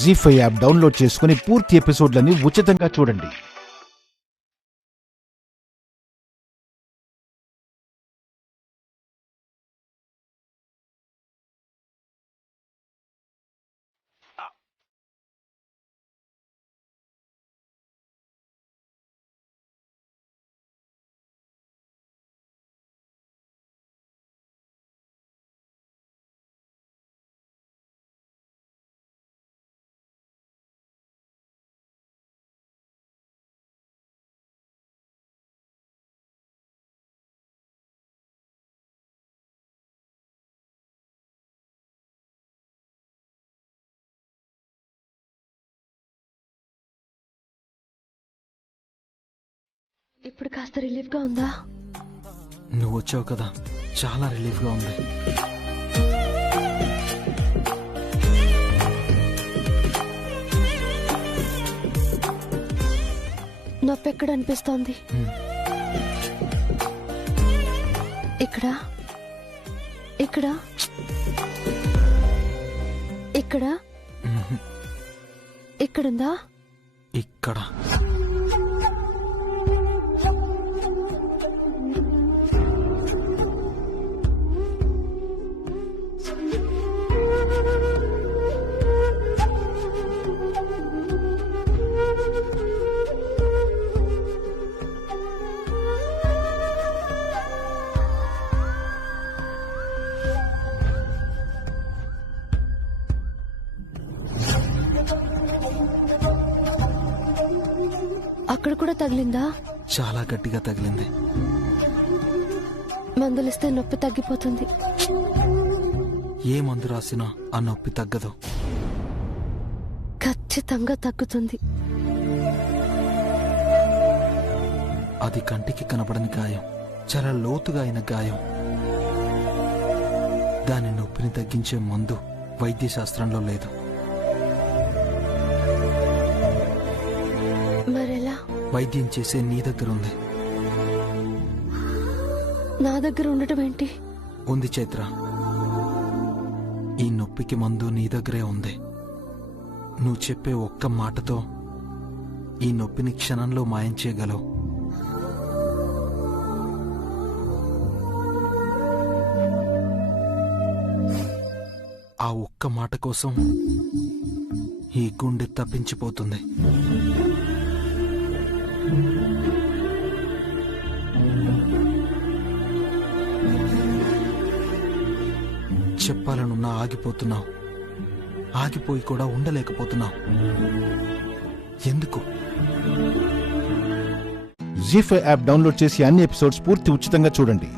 జీ5 app download చేసుకుని పూర్తి ఎపిసోడ్లని ఉచితంగా చూడండి. ఇప్పుడు కాస్త రిలీఫ్ గా ఉందా? నువ్వు వచ్చావు కదా, చాలా రిలీఫ్ గా ఉంది. నొప్పి ఎక్కడ అనిపిస్తోంది? ఇక్కడ, ఇక్కడ, ఇక్కడ, ఇక్కడుందా? ఇక్కడ. అక్కడ కూడా తగిలిందా? చాలా గట్టిగా తగిలింది. మందులిస్తే నొప్పి తగ్గిపోతుంది. ఏ మందు రాసినా ఆ నొప్పి తగ్గదు. ఖచ్చితంగా తగ్గుతుంది. అది కంటికి కనబడని గాయం, చాలా లోతుగా అయిన గాయం. దాని నొప్పిని తగ్గించే మందు వైద్య శాస్త్రంలో లేదు. మరెలా? వైద్యం చేసే నీ దగ్గర ఉంది. నా దగ్గర ఉండటం ఏంటి? ఉంది చైత్ర, ఈ నొప్పికి మందు నీ దగ్గరే ఉంది. నువ్వు చెప్పే ఒక్క మాటతో ఈ నొప్పిని క్షణంలో మాయం చేయగలవు. ఆ ఒక్క మాట కోసం ఈ గుండె తప్పించిపోతుంది. చెప్పాలనున్నా ఆగిపోతున్నావు. ఆగిపోయి కూడా ఉండలేకపోతున్నావు. ఎందుకు? జీ5 యాప్ డౌన్లోడ్ చేసి అన్ని ఎపిసోడ్స్ పూర్తి ఉచితంగా చూడండి.